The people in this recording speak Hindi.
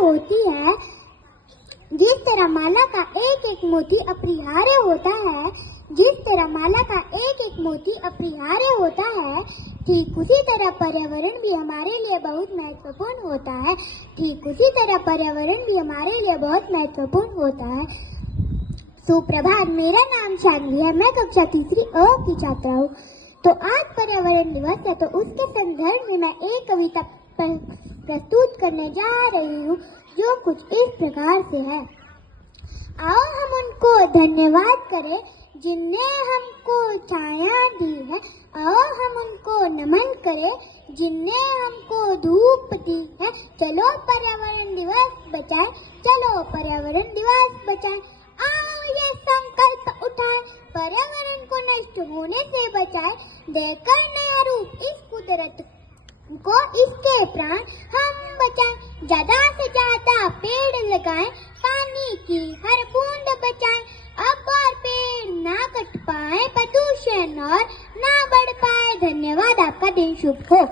होती है, जिस तरह माला का एक एक मोती अपरिहार्य होता है, जिस तरह माला का एक एक मोती अपरिहार्य होता है, ठीक उसी तरह पर्यावरण भी हमारे लिए बहुत महत्वपूर्ण होता है। ठीक उसी तरह पर्यावरण भी हमारे लिए बहुत महत्वपूर्ण होता है। सुप्रभात, मेरा नाम शालिनी है। मैं कक्षा तीसरी अ की छात्रा हूँ। तो आज पर्यावरण दिवस है, तो उसके संदर्भ में मैं एक कविता प्रस्तुत करने जा रही हूँ, जो कुछ इस प्रकार से है। आओ हम उनको धन्यवाद करें जिनने हमको छाया दी है। आओ हम उनको नमन करें जिनने हमको धूप दी है। चलो पर्यावरण दिवस बचाएं, चलो पर्यावरण दिवस बचाएं। आओ ये संकल्प उठाएं, पर्यावरण को नष्ट होने से बचाएं। देकर नया रूप इस कुदरत को, इसके प्राण हम बचाएं। ज्यादा से ज्यादा पेड़ लगाएं, पानी की हर बूंद बचाएं। अब और पेड़ ना कट पाए, प्रदूषण और ना बढ़ पाए। धन्यवाद, आपका दिन शुभ हो।